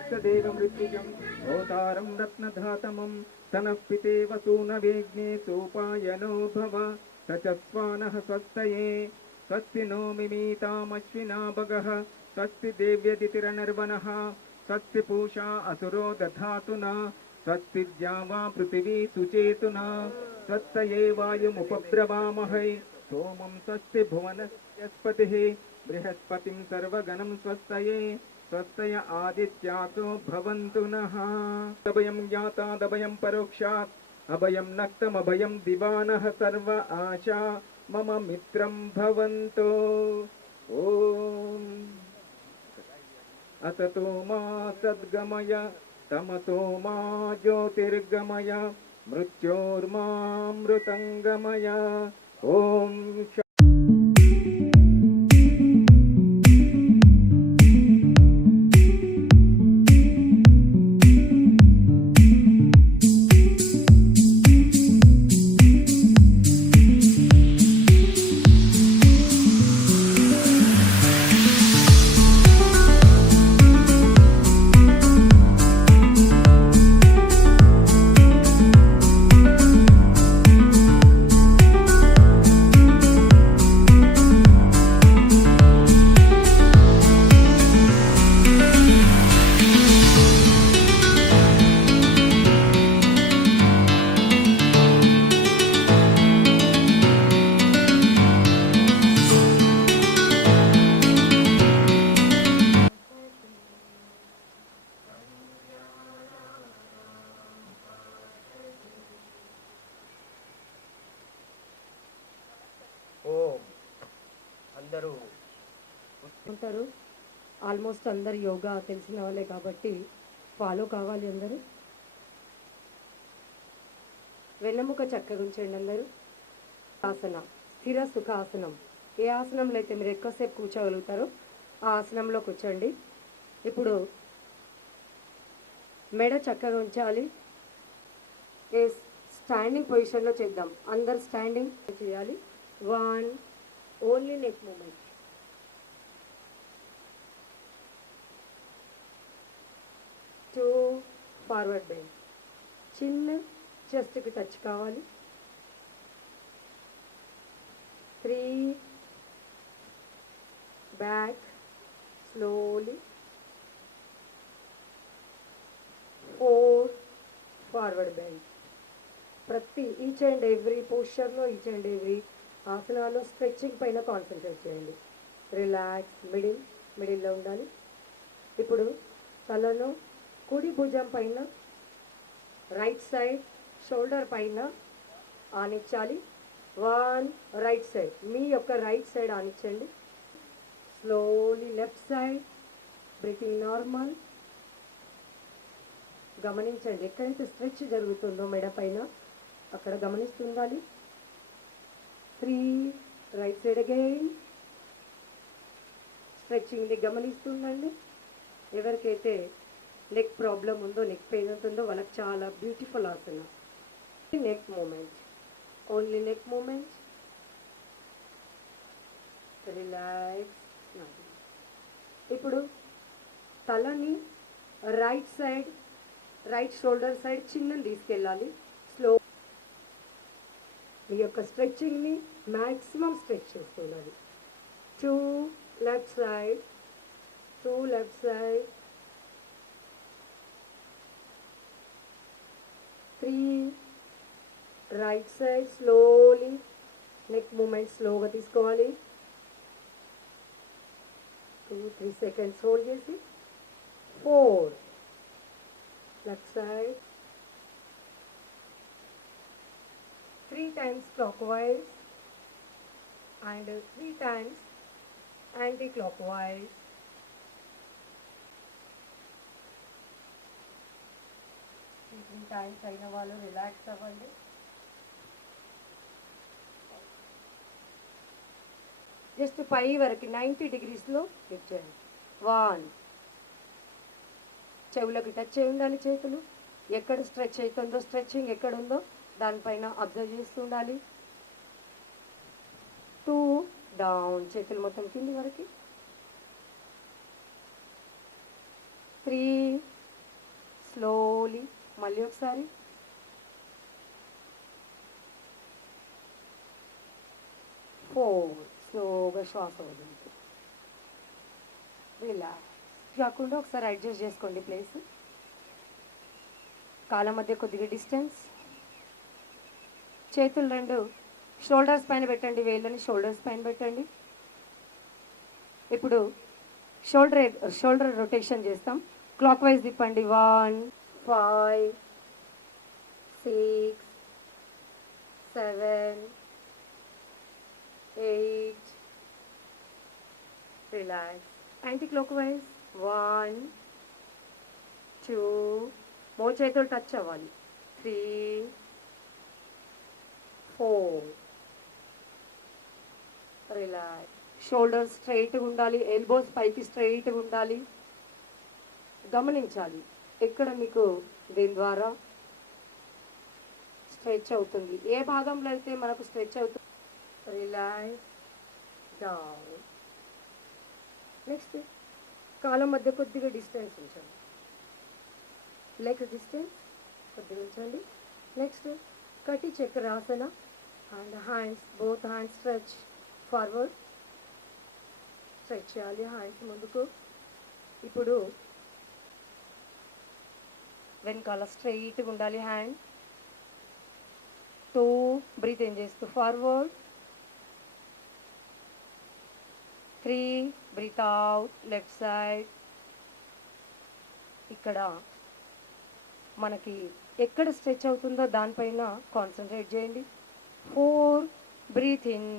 यत्तदेव मृत्युजं ओतारं रत्नधातमं तनः पितेव सूनवेग्ने सोपायनो भव स च स्वानः स्वस्तये स्वस्ति नो मिमीतामश्विना भगः स्वस्ति देव्यदितिरनर्वणः स्वस्ति पूषा असुरो दधातु न स्वस्ति द्यावा पृथिवी सुचेतुना स्वस्तये वायुमुपब्रवामहै सोमं स्वस्ति भुवनस्पतिः बृहस्पतिं सर्वगणं स्वस्तये स्वस्तय आदित्यासो भवन्तु नः अभयं ज्ञातादभयं परोक्षात् अभयं नक्तमभयं दिवानः सर्व आशा मम मित्रं भवन्तु ॐ असतो मा सद्गमय तमसो मा ज्योतिर्गमय मृत्योर्मामृतङ्गमय ॐ ఉంటారు. ఆల్మోస్ట్ అందరు యోగా తెలిసిన వాళ్ళే కాబట్టి ఫాలో కావాలి అందరూ. వెన్నెముక చక్కగా ఉంచండి అందరూ. ఆసన స్థిర సుఖాసనం. ఏ ఆసనంలో అయితే మీరు ఎక్కువసేపు కూర్చోగలుగుతారో ఆ ఆసనంలో కూర్చోండి. ఇప్పుడు మెడ చక్కగా ఉంచాలి. ఏ స్టాండింగ్ పొజిషన్లో చేద్దాం. అందరు స్టాండింగ్ చేయాలి. 1 only neck movement. 2 forward bend. చిన్న చెస్ట్కి టచ్ కావాలి. 3 బ్యాక్ స్లోలీ. 4 forward bend. ప్రతి ఈచ్ అండ్ ఎవ్రీ పోస్చర్లో ఈచ్ అండ్ ఎవ్రీ ఆసనాల్లో స్ట్రెచ్చింగ్ పైన కాన్సన్ట్రేట్ చేయండి. రిలాక్స్. మిడిల్లో ఉండాలి. ఇప్పుడు తలను కుడి భుజం పైన రైట్ సైడ్ షోల్డర్ పైన ఆనించాలి. 1 రైట్ సైడ్. మీ యొక్క రైట్ సైడ్ ఆనించండి. Slowly left side. Breathing normal. గమనించండి ఎక్కడైతే స్ట్రెచ్ జరుగుతుందో మెడ పైన అక్కడ గమనిస్తుండాలి. 3 రైట్ సైడ్ అగైన్. స్ట్రెచ్చింగ్ని గమనిస్తుండండి. ఎవరికైతే నెక్ ప్రాబ్లం ఉందో, నెక్ పెయిన్ ఉంటుందో వాళ్ళకి చాలా beautiful asana. Neck movement. Only neck movement. Relax. ఇప్పుడు తలని right side, right shoulder side చిన్నది తీసుకెళ్ళాలి. స్లో. మీ యొక్క స్ట్రెచ్చింగ్ని మ్యాక్సిమం స్ట్రెచ్ చేస్తున్నది. 2 left side. 2 left side. 3 right side. Slowly neck movement స్లోగా తీసుకోవాలి. 2-3 సెకండ్స్ హోల్డ్ చేసి 4 left side. 3 times clockwise and 3 times anti-clockwise. Three times అయిన వాళ్ళు రిలాక్స్ అవ్వండి. జస్ట్ 5 వరకు 90 degreesలో చేయండి. 1 చెవులకు టచ్ అయి ఉండాలి. చేతులు ఎక్కడ స్ట్రెచ్ అవుతుందో, స్ట్రెచ్చింగ్ ఎక్కడ ఉందో దానిపైన అబ్జర్వ్ చేస్తూ ఉండాలి. 2 డౌన్. చేతులు మొత్తం కింది వరకు. 3 స్లోలీ. మళ్ళీ ఒకసారి. ఫోర్. స్లోగా శ్వాస వదులుతూ. రిలాక్స్ కాకుండా ఒకసారి అడ్జస్ట్ చేసుకోండి ప్లేస్. కాళ్ళ మధ్య కొద్దిగా డిస్టెన్స్. చేతులు రెండు షోల్డర్స్ పైన పెట్టండి, వేళ్ళని షోల్డర్స్ పైన పెట్టండి. ఇప్పుడు షోల్డర్ రొటేషన్ చేస్తాం. క్లాక్ వైజ్ తిప్పండి. 1 5 6 7 8. రిలాక్స్. Anti clock wise 1 2. మో చేతులు టచ్ అవ్వాలి. 3 4. రిలాక్స్. షోల్డర్స్ స్ట్రైట్గా ఉండాలి, ఎల్బోస్ పైకి స్ట్రైట్గా ఉండాలి. గమనించాలి ఎక్కడ మీకు దీని ద్వారా స్ట్రెచ్ అవుతుంది, ఏ భాగంలో అయితే మనకు స్ట్రెచ్ అవుతుంది. రిలాక్స్. డౌన్. నెక్స్ట్ కాళ్ళ మధ్య కొద్దిగా డిస్టెన్స్ ఉంచండి. లెగ్ డిస్టెన్స్ కొద్దిగా ఉంచండి. Next Kati Chakrasana. And hands, both hands stretch forward. Stretch చేయాలి హ్యాండ్స్ ముందుకు. ఇప్పుడు వెనకాల స్ట్రైట్గా ఉండాలి హ్యాండ్. 2. బ్రీత్ ఇన్ చేస్తూ forward. 3. Breath out left side. ఇక్కడ మనకి ఎక్కడ స్ట్రెచ్ అవుతుందో దానిపైన కాన్సన్ట్రేట్ చేయండి. 4. Breath in.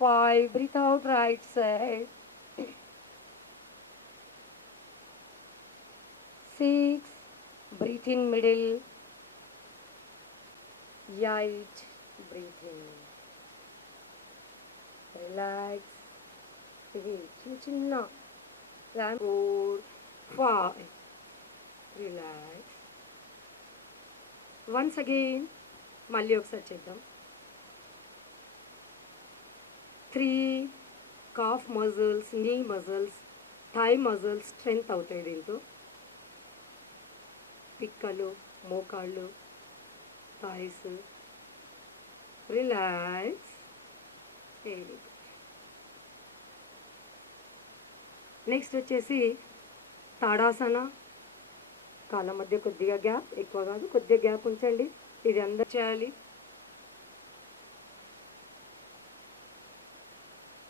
5. Breath out right side. 6. Breath in middle. 8. Breath in. Relax. ఇవి చిన్న చిన్న 4 5. రిలాక్స్. వన్స్ అగైన్ మళ్ళీ ఒకసారి చేద్దాం. 3. కాఫ్ మజిల్స్, నీ మజిల్స్, థై మజిల్స్ స్ట్రెంగ్త్ అవుతాయి దీంతో. పిక్కలు, మోకాళ్ళు, thighs. Relax. Very good. Next వచ్చేసి తాడాసన. కాళ్ళ మధ్య కొద్దిగా గ్యాప్, ఎక్కువ కాదు, కొద్దిగా గ్యాప్ ఉంచండి. ఇది అందరూ చేయాలి.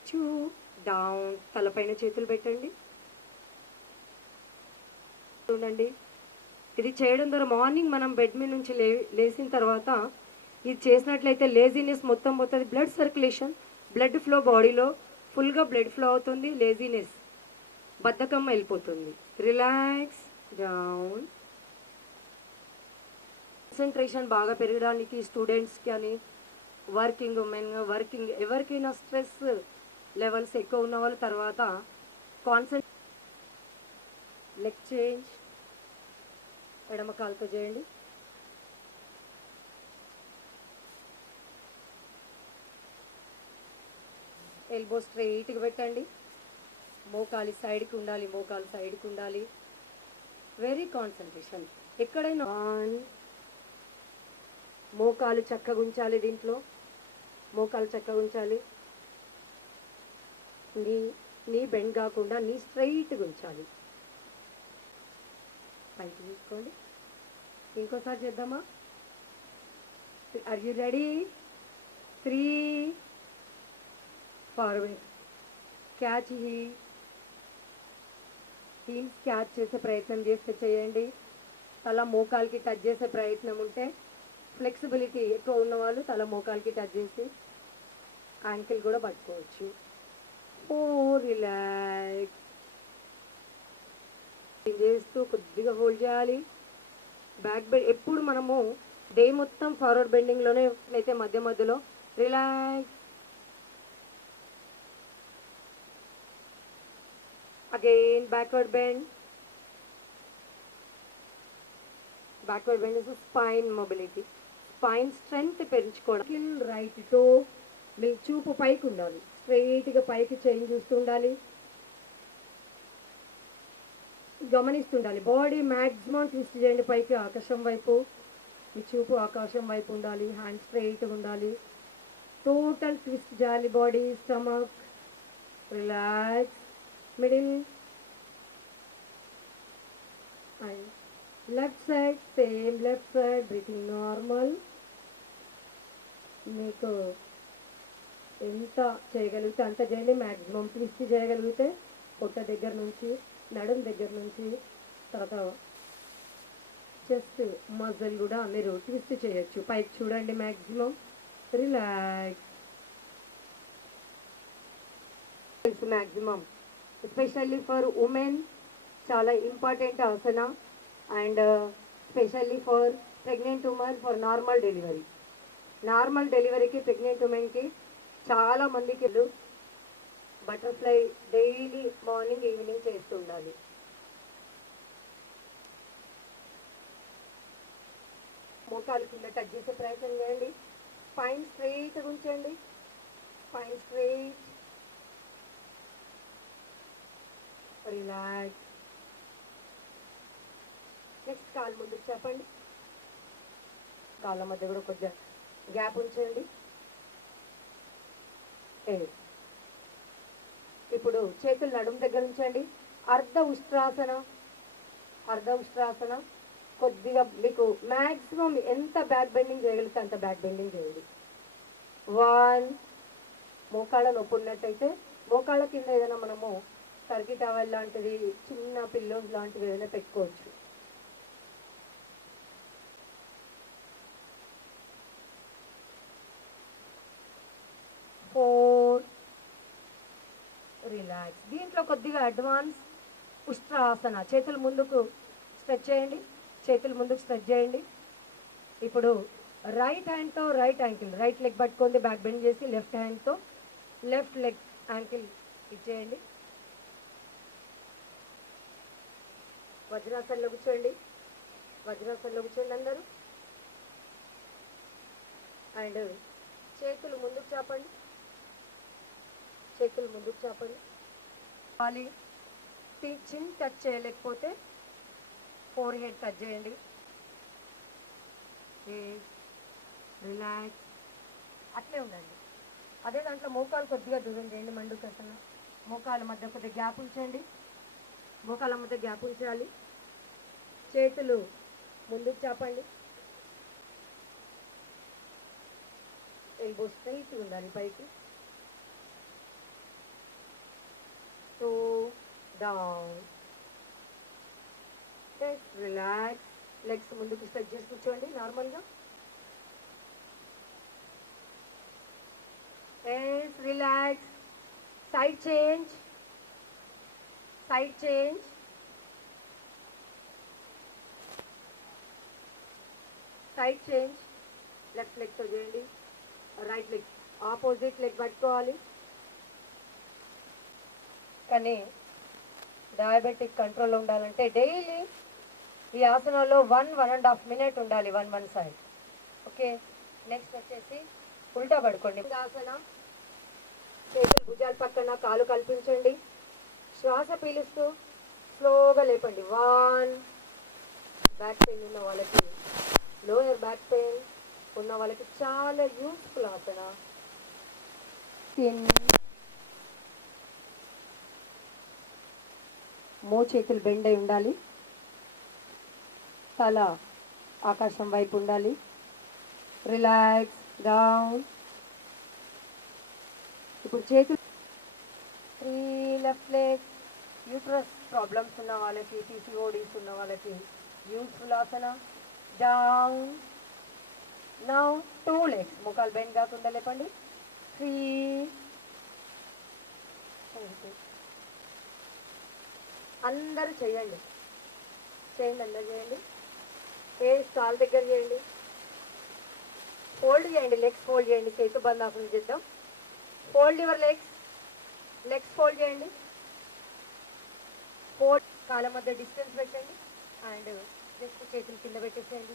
2 డౌన్. తలపైన చేతులు పెట్టండి. చూడండి, ఇది చేయడం ద్వారా మార్నింగ్ మనం బెడ్ మీద నుంచి లేచిన తర్వాత ఇది చేసినట్లయితే లేజీనెస్ మొత్తం పోతుంది. బ్లడ్ సర్క్యులేషన్, బ్లడ్ ఫ్లో బాడీలో ఫుల్గా బ్లడ్ ఫ్లో అవుతుంది. లేజీనెస్, బద్ధకం వెళ్ళిపోతుంది. రిలాక్స్. డౌన్. కాన్సన్ట్రేషన్ బాగా పెరగడానికి స్టూడెంట్స్ కానీ, వర్కింగ్ ఉమెన్, ఎవరికైనా స్ట్రెస్ లెవెల్స్ ఎక్కువ ఉన్న వాళ్ళు తర్వాత లెగ్ చేంజ్. ఎడమ కాలుతో చేయండి. ఎల్బో స్ట్రైట్గా పెట్టండి. మోకాలి సైడ్కి ఉండాలి, మోకాలు సైడ్కి ఉండాలి. Very concentration. ఎక్కడైనా మోకాలు చక్కగా ఉంచాలి. దీంట్లో మోకాలు చక్కగా ఉంచాలి. నీ బెండ్ కాకుండా నీ స్ట్రైట్గా ఉంచాలి. పైకి తీసుకోండి. ఇంకోసారి చేద్దామా? Are you ready? 3 forward. Catch heels catch చేసే ప్రయత్నం చేస్తే చేయండి. తల మోకాలకి టచ్ చేసే ప్రయత్నం ఉంటే, ఫ్లెక్సిబిలిటీ ఎక్కువ ఉన్నవాళ్ళు తల మోకాలకి టచ్ చేసి యాంకిల్ కూడా పట్టుకోవచ్చు. 4. రిలాక్స్. చేస్తూ కొద్దిగా హోల్డ్ చేయాలి. బ్యాక్ బెండ్ ఎప్పుడు మనము డే మొత్తం ఫార్వర్డ్ బెండింగ్లోనే అయితే మధ్య మధ్యలో relax. Again backward bend. Backward bend is spine mobility, spine strength పెంచుకోవడం. రైట్ టో మీ చూపు పైకి ఉండాలి, స్ట్రైట్గా పైకి చేంజ్ చూస్తూ ఉండాలి. గమనిస్తుండాలి. బాడీ మ్యాక్సిమం ట్విస్ట్ చేయండి పైకి, ఆకాశం వైపు. మీ చూపు ఆకాశం వైపు ఉండాలి. హ్యాండ్ స్ట్రైట్గా ఉండాలి. టోటల్ ట్విస్ట్ చేయాలి body. Stomach relax, middle and left side. Same left side. Breathing normal. మీకు ఎంత చేయగలిగితే అంత చేయండి. మ్యాక్సిమం ట్విస్ట్ చేయగలిగితే పొట్ట దగ్గర నుంచి, నడుం దగ్గర నుంచి, తర్వాత చెస్ట్ మజిల్ కూడా మీరు ట్విస్ట్ చేయొచ్చు. పైకి చూడండి. Maximum relax. Maximum especially for women చాలా important asana. And specially for pregnant women, for normal delivery. Normal డెలివరీకి ప్రెగ్నెంట్ ఉమెన్కి చాలా మందికి బటర్ఫ్లై డైలీ మార్నింగ్ ఈవినింగ్ చేస్తూ ఉండాలి. మోకాలు కింద టచ్ చేసే ప్రయత్నం చేయండి. స్పైన్ స్ట్రైట్గా ఉంచండి. Spine straight. రిలాక్స్. నెక్స్ట్ కాలు ముందుకు చెప్పండి. కాళ్ళ మధ్య కూడా కొద్దిగా గ్యాప్ ఉంచండి. ఇప్పుడు చేతులు నడుము దగ్గర ఉంచండి. అర్ధ ఉష్ట్రాసన. అర్ధ ఉష్ట్రాసన. కొద్దిగా మీకు మ్యాక్సిమం ఎంత బ్యాక్ బెండింగ్ చేయగలిగితే అంత బ్యాక్ బెండింగ్ చేయండి. 1. మోకాళ్ళ నొప్పి ఉన్నట్టయితే మోకాళ్ళ కింద ఏదైనా మనము టర్కీ టవల్ లాంటిది, చిన్న పిల్లోస్ లాంటివి ఏదైనా పెట్టుకోవచ్చు. 4. రిలాక్స్. దీంట్లో కొద్దిగా అడ్వాన్స్ ఉష్ట్రాసన. చేతులు ముందుకు స్ట్రెచ్ చేయండి. చేతులు ముందుకు స్ట్రెచ్ చేయండి. ఇప్పుడు రైట్ హ్యాండ్తో రైట్ యాంకిల్, రైట్ లెగ్ పట్టుకోండి. బ్యాక్ బెండ్ చేసి లెఫ్ట్ హ్యాండ్తో లెఫ్ట్ లెగ్ యాంకిల్ ఇచ్చేయండి. వజ్రాసనలో కూర్చోండి. వజ్రాసనలో కూర్చోండి అందరూ. అండ్ చేతులు ముందుకు చాపండి. చేతులు ముందుకు చాపండి. ఖాళీ చిన్ టచ్ చేయలేకపోతే ఫోర్ హెడ్ టచ్ చేయండి. రిలాక్స్. అట్లే ఉండండి. అదే దాంట్లో మోకాలు కొద్దిగా దూరం చేయండి. మండుకసన. మోకాల మధ్య కొద్దిగా గ్యాప్ ఉంచండి. మోకాల మధ్య గ్యాప్ ఉంచాలి. చేతులు ముందుకు చాపండి. ఎల్బో స్ట్రైట్ ఉండాలి పైకి. 2 డౌన్. రిలాక్స్. లెగ్స్ ముందుకు స్ట్రెచ్ చేసి కూర్చోండి నార్మల్గా. Relax. Side change. Side change. Side change. Left లెగ్తో చేయండి. రైట్ లెగ్ ఆపోజిట్ లెగ్ పట్టుకోవాలి. కానీ డయాబెటిక్ కంట్రోల్లో ఉండాలంటే డైలీ ఈ ఆసనాల్లో 1-1.5 మినిట్ ఉండాలి. 1 సైడ్. ఓకే. నెక్స్ట్ వచ్చేసి ఉల్టా పడుకోండి. ఆసన. చేతులు భుజాల పక్కన, కాలు కల్పించండి. శ్వాస పీలుస్తూ స్లోగా లేపండి. 1. బ్యాక్ పెయిన్ ఉన్న వాళ్ళకి, లోయర్ బ్యాక్ పెయిన్ ఉన్న వాళ్ళకి చాలా యూస్ఫుల్ ఆసన. 10. చేతులు బెండ్ అయి ఉండాలి. తల ఆకాశం వైపు ఉండాలి. రిలాక్స్. డౌన్. ఇప్పుడు చేతులు 3 లెఫ్ట్ లెగ్. యూట్రస్ ప్రాబ్లమ్స్ ఉన్న వాళ్ళకి, పీసీఓడీస్ ఉన్న వాళ్ళకి యూస్ఫుల్ ఆసన. డౌన్. Now 2 legs. మోకాలు బెండ్ కాకుండా లేపండి. 3. అందరూ చేయండి. చేయండి. అందరు చేయండి. కాలు దగ్గర చేయండి. ఫోల్డ్ చేయండి. లెగ్స్ ఫోల్డ్ చేయండి. చేతు బంధాసనం చేద్దాం. Fold your legs. Legs fold చేయండి. ఫోల్డ్. కాళ్ళ మధ్య డిస్టెన్స్ పెట్టండి. అండ్ జస్ట్ చేతులు కింద పెట్టేసేయండి.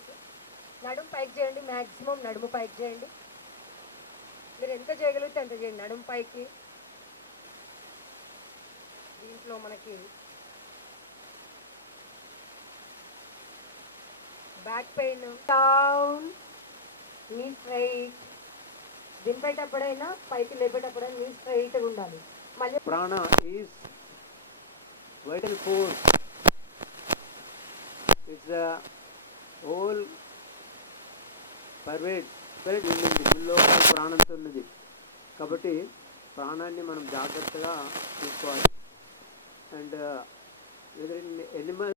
నడుము పైకి చేయండి. మ్యాక్సిమం నడుము పైకి చేయండి. మీరు ఎంత చేయగలిగితే అంత చేయండి. నడుము పైకి. దీంట్లో మనకి బ్యాక్ పెయిన్, డౌన్, నీ స్ట్రైట్. దింపేటప్పుడైనా పైకి లేపేటప్పుడైనా నీ స్ట్రైట్గా ఉండాలి. మళ్ళీ Prana is vital force. It's a whole పర్వేట్ ఉన్నది, దీనిలో ప్రాణంతో ఉన్నది. కాబట్టి ప్రాణాన్ని మనం జాగ్రత్తగా చూసుకోవాలి. And animal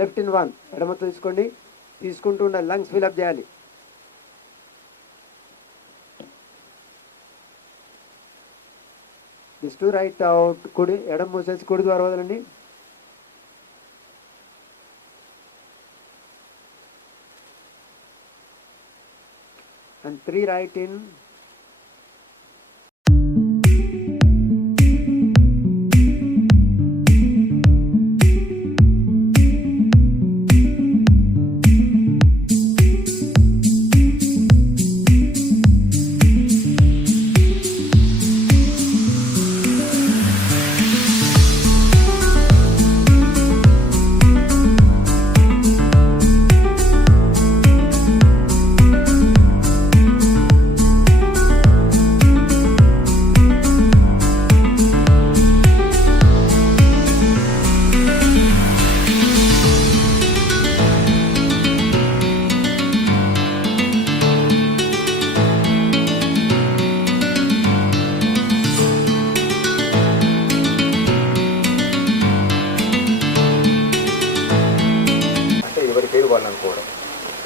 left in one, ఎడమతో తీసుకోండి, తీసుకుంటూ ఉండాలి, లంగ్స్ ఫిల్అప్ చేయాలి. దిస్ టు రైట్ అవుట్, కుడి ఎడమ మూసేసి కుడి ద్వారా వదలండి. And 3 right in.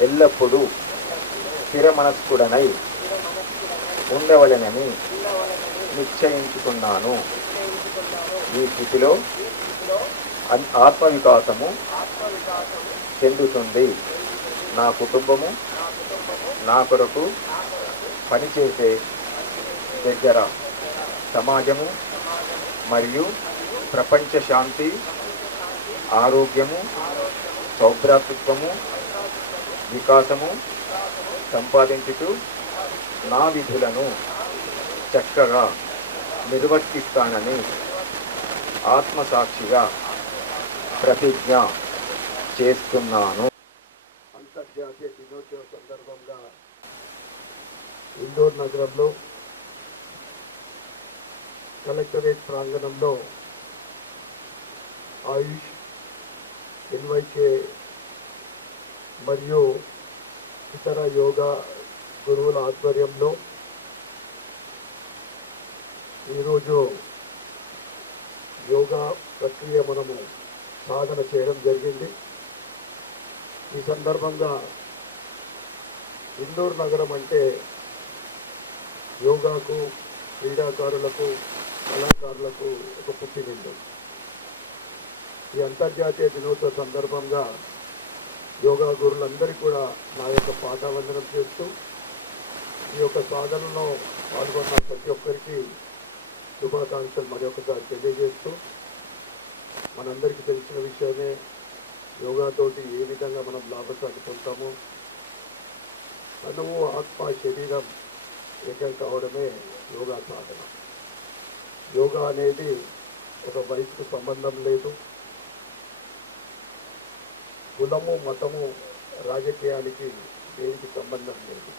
ఎల్లప్పుడూ స్థిర మనస్కుడనై ఉండవలెనని నిశ్చయించుకున్నాను. ఈ స్థితిలో ఆత్మవికాసము చెందుతుంది. నా కుటుంబము నా కొరకు పనిచేసే దగ్గర సమాజము మరియు ప్రపంచ శాంతి, ఆరోగ్యము, సౌభ్రాతృత్వము, వికాసము సంపాదించుతూ నా విధులను చక్కగా నిర్వర్తిస్తానని ఆత్మసాక్షిగా ప్రతిజ్ఞ చేస్తున్నాను. అంతర్జాతీయ దినోత్సవ సందర్భంగా ఇండోర్ నగరంలో కలెక్టరేట్ ప్రాంగణంలో ఆయుష్, ఎన్వైకే మరియు ఇతర యోగా గురువుల ఆధ్వర్యంలో ఈరోజు యోగా ప్రక్రియ మనము సాధన చేయడం జరిగింది. ఈ సందర్భంగా ఇండోర్ నగరం అంటే యోగాకు, క్రీడాకారులకు, కళాకారులకు ఒక పుట్టినిల్లు. ఈ అంతర్జాతీయ దినోత్సవ సందర్భంగా యోగా గురువులందరికీ కూడా నా యొక్క పాదావందనం చేస్తూ ఈ యొక్క సాధనలో పాల్గొన్న ప్రతి ఒక్కరికి శుభాకాంక్షలు మరొకసారి తెలియజేస్తూ, మనందరికీ తెలిసిన విషయమే యోగాతోటి ఏ విధంగా మనం లాభసాటి పొందుతామో, తనువు, ఆత్మ, శరీరం ఏకం కావడమే యోగా సాధన. యోగా అనేది ఒక వయసుకు సంబంధం లేదు, కులము, మతము, రాజకీయానికి దేనికి సంబంధం లేదు.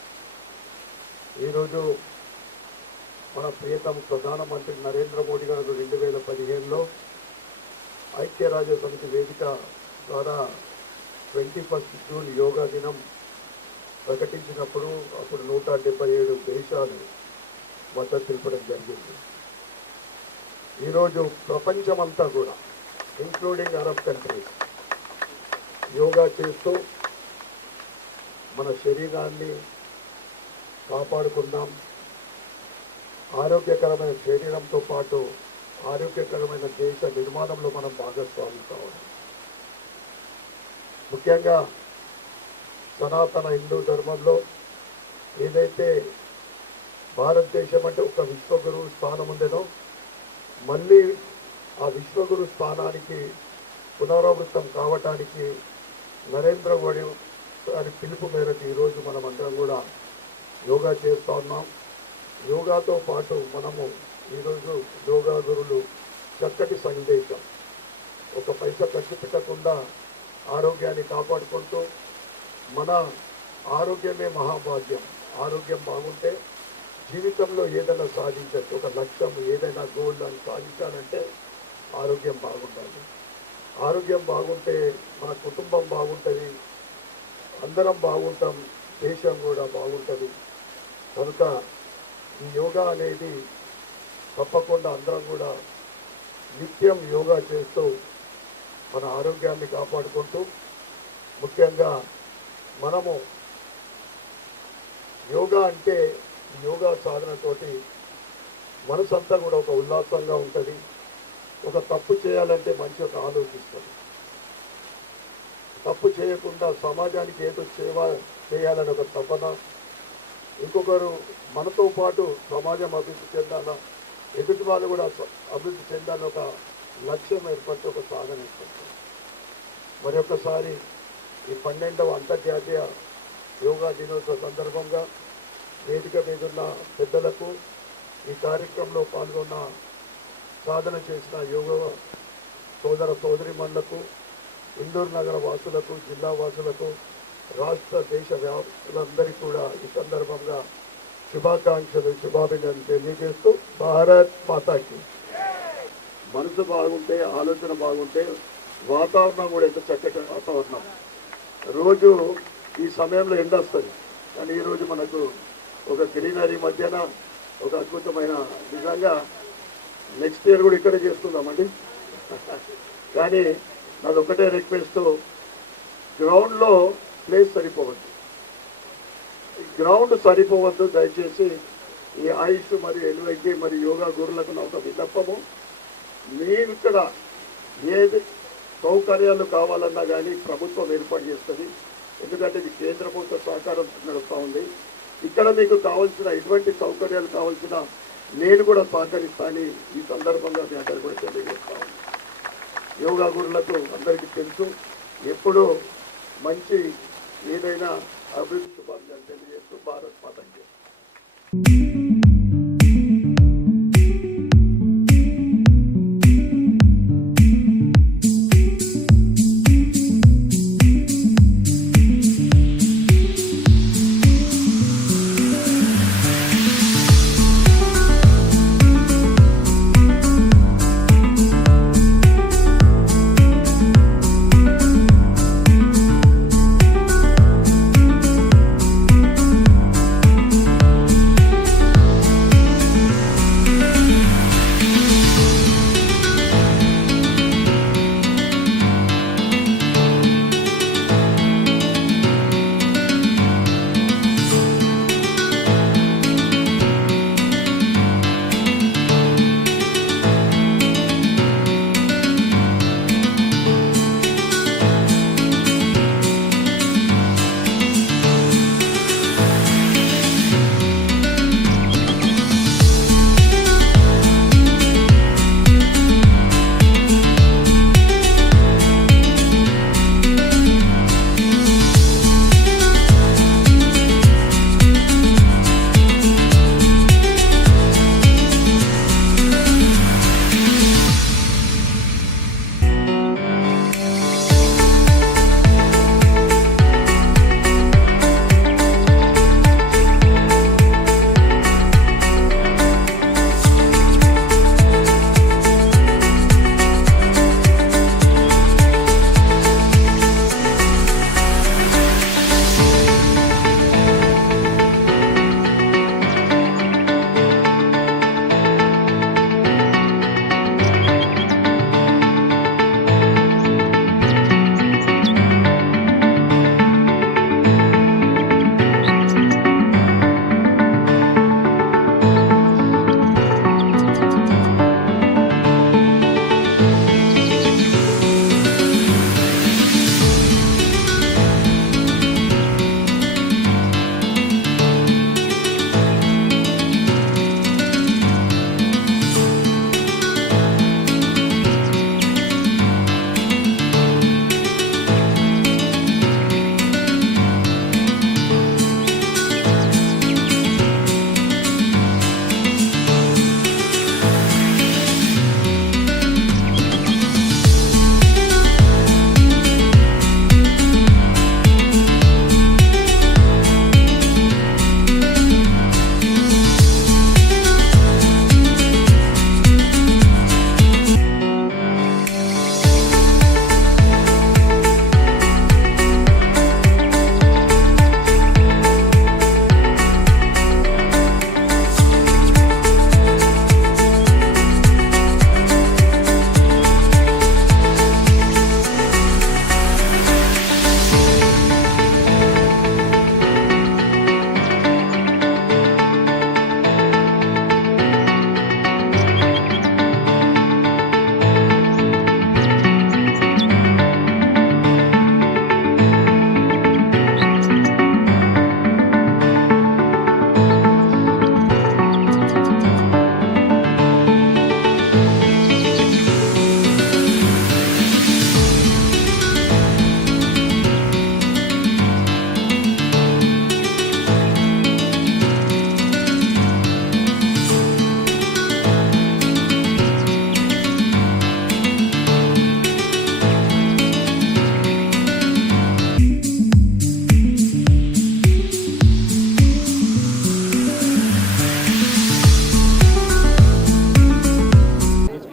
ఈరోజు మన ప్రియతమ ప్రధానమంత్రి నరేంద్ర మోడీ గారు 2015లో ఐక్యరాజ్య సమితి వేదిక ద్వారా 21 జూన్ యోగా దినం ప్రకటించినప్పుడు అప్పుడు 177 దేశాలు మద్దతు తెలపడం జరిగింది. ఈరోజు ప్రపంచమంతా కూడా ఇంక్లూడింగ్ అరబ్ కంట్రీస్ యోగా చేస్తూ మన శరీరాన్ని కాపాడుకుందాం, ఆరోగ్యకరమైన శరీరంతో పాటు ఆరోగ్యకరమైన దేశ నిర్మాణంలో మనం భాగస్వాములు కావాలి. ముఖ్యంగా సనాతన హిందూ ధర్మంలో ఏదైతే భారతదేశం అంటే ఒక విశ్వగురువు స్థానం ఉందేనో మళ్ళీ ఆ విశ్వగురు స్థానానికి పునరావృతం కావటానికి నరేంద్ర మోడీ గారి పిలుపు మేరకు ఈరోజు మనం అందరం కూడా యోగా చేస్తూ ఉన్నాం. యోగాతో పాటు మనము ఈరోజు యోగా గురులు చక్కటి సందేశం, ఒక పైసా ఖర్చు పెట్టకుండా ఆరోగ్యాన్ని కాపాడుకుంటూ మన ఆరోగ్యమే మహాభాగ్యం. ఆరోగ్యం బాగుంటే జీవితంలో ఏదైనా సాధించచ్చు. ఒక లక్ష్యం ఏదైనా గోల్ అని సాధించాలంటే ఆరోగ్యం బాగుండాలి. ఆరోగ్యం బాగుంటే మన కుటుంబం బాగుంటుంది, అందరం బాగుంటాం, దేశం కూడా బాగుంటుంది. కనుక ఈ యోగా అనేది తప్పకుండా అందరం కూడా నిత్యం యోగా చేస్తూ మన ఆరోగ్యాన్ని కాపాడుకుంటూ ముఖ్యంగా మనము యోగా అంటే యోగా సాధనతోటి మనసంతా కూడా ఒక ఉల్లాసంగా ఉంటుంది. ఒక తప్పు చేయాలంటే మనిషి ఒక ఆలోచిస్తుంది. తప్పు చేయకుండా సమాజానికి ఏదో సేవ చేయాలని ఒక తపన, ఇంకొకరు మనతో పాటు సమాజం అభివృద్ధి చెందాలా, ఎదుటి వాళ్ళు కూడా అభివృద్ధి చెందాలని ఒక లక్ష్యం ఏర్పడితే ఒక సాధన ఏర్పడుతుంది. మరి ఒక్కసారి ఈ 12వ అంతర్జాతీయ యోగా దినోత్సవ సందర్భంగా వేదిక మీదున్న పెద్దలకు, ఈ కార్యక్రమంలో పాల్గొన్న సాధన చేసిన యోగా సోదర సోదరిమణులకు, ఇందూరు నగర వాసులకు, జిల్లా వాసులకు, రాష్ట్ర దేశ వ్యాప్తులందరికీ కూడా ఈ సందర్భంగా శుభాకాంక్షలు, శుభాభినందనలు తెలియజేస్తూ భారత్ మాతాకి. మనసు బాగుంటే, ఆలోచన బాగుంటే వాతావరణం కూడా ఎంత చక్కటి వాతావరణం. రోజు ఈ సమయంలో ఎండ వస్తుంది, కానీ ఈరోజు మనకు ఒక గ్రీనరీ మధ్యన ఒక అద్భుతమైన, నిజంగా నెక్స్ట్ ఇయర్ కూడా ఇక్కడే చేస్తున్నామండి. కానీ నాది ఒకటే రిక్వెస్ట్, గ్రౌండ్లో ప్లేస్ సరిపోవద్దు, గ్రౌండ్ సరిపోవద్దు. దయచేసి ఈ ఆయుష్ మరియు ఎల్వైకి మరియు యోగా గురులకు నా ఒక విన్నపము, మీరు ఇక్కడ ఏది సౌకర్యాలు కావాలన్నా కానీ ప్రభుత్వం ఏర్పాటు చేస్తుంది. ఎందుకంటే ఇది కేంద్ర ప్రభుత్వ సహకారం నడుస్తూ ఉంది. ఇక్కడ మీకు కావాల్సిన ఎటువంటి సౌకర్యాలు కావాల్సిన నేను కూడా సహకరిస్తానని ఈ సందర్భంగా మీ అందరూ కూడా తెలియజేస్తాను. యోగా గురులకు అందరికీ తెలుసు, ఎప్పుడూ మంచి ఏదైనా అభివృద్ధి శుభాకాంక్షలు తెలియజేస్తూ భారత్ మాతాకి.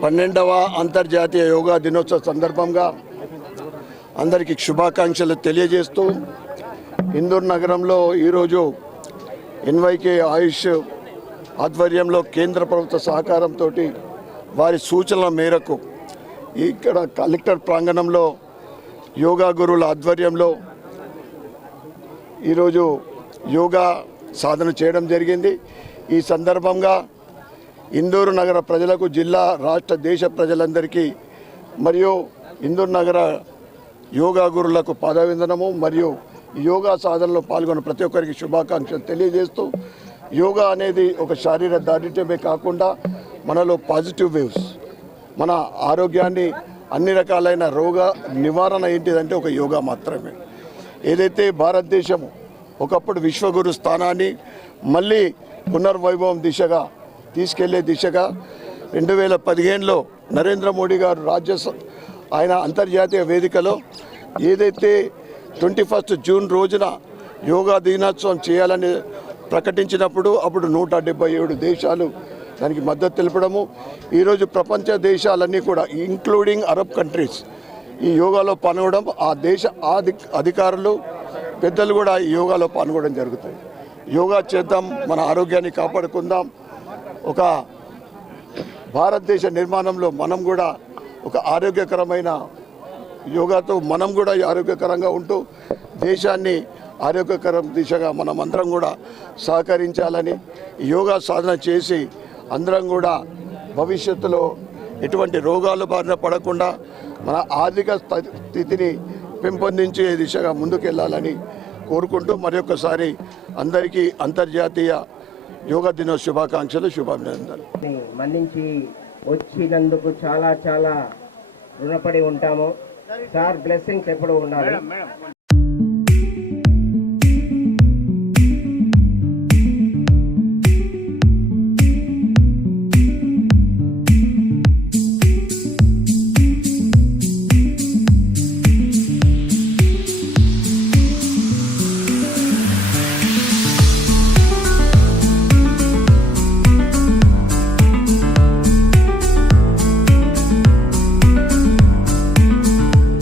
12వ అంతర్జాతీయ యోగా దినోత్సవ సందర్భంగా అందరికీ శుభాకాంక్షలు తెలియజేస్తూ ఇందూర్ నగరంలో ఈరోజు ఎన్వైకే ఆయుష్ ఆధ్వర్యంలో కేంద్ర ప్రభుత్వ సహకారంతో వారి సూచనల మేరకు ఇక్కడ కలెక్టర్ ప్రాంగణంలో యోగా గురువుల ఆధ్వర్యంలో ఈరోజు యోగా సాధన చేయడం జరిగింది. ఈ సందర్భంగా ఇందూరు నగర ప్రజలకు, జిల్లా, రాష్ట్ర, దేశ ప్రజలందరికీ మరియు ఇందూరు నగర యోగా గురువులకు పాదాభివందనము మరియు యోగా సాధనలో పాల్గొన్న ప్రతి ఒక్కరికి శుభాకాంక్షలు తెలియజేస్తూ, యోగా అనేది ఒక శారీరక దారిద్ర్యమే కాకుండా మనలో పాజిటివ్ వేవ్స్, మన ఆరోగ్యాన్ని, అన్ని రకాలైన రోగ నివారణ ఏంటిదంటే ఒక యోగా మాత్రమే. ఏదైతే భారతదేశం ఒకప్పుడు విశ్వగురు స్థానాన్ని మళ్ళీ పునర్వైభవం దిశగా తీసుకెళ్లే దిశగా 2015లో నరేంద్ర మోడీ గారు ఆయన అంతర్జాతీయ వేదికలో ఏదైతే 21 జూన్ రోజున యోగా దినోత్సవం చేయాలని ప్రకటించినప్పుడు అప్పుడు 177 దేశాలు దానికి మద్దతు తెలపడము, ఈరోజు ప్రపంచ దేశాలన్నీ కూడా ఇంక్లూడింగ్ అరబ్ కంట్రీస్ ఈ యోగాలో పాల్గొనడం, ఆ దేశ అధికారులు, పెద్దలు కూడా ఈ యోగాలో పాల్గొనడం జరుగుతుంది. యోగా చేద్దాం, మన ఆరోగ్యాన్ని కాపాడుకుందాం. ఒక భారతదేశ నిర్మాణంలో మనం కూడా ఒక ఆరోగ్యకరమైన యోగాతో మనం కూడా ఆరోగ్యకరంగా ఉంటూ దేశాన్ని ఆరోగ్యకరం దిశగా మనం అందరం కూడా సహకరించాలని, యోగా సాధన చేసి అందరం కూడా భవిష్యత్తులో ఎటువంటి రోగాలు బారిన పడకుండా మన ఆర్థిక స్థితిని పెంపొందించే దిశగా ముందుకెళ్లాలని కోరుకుంటూ మరొకసారి అందరికీ అంతర్జాతీయ యోగా దినోత్సవ శుభాకాంక్షలు, శుభాభినందనలు. మన్నించి వచ్చినందుకు చాలా చాలా రుణపడి ఉంటాము. సార్ బ్లెస్సింగ్స్ ఎప్పుడు ఉండాలి.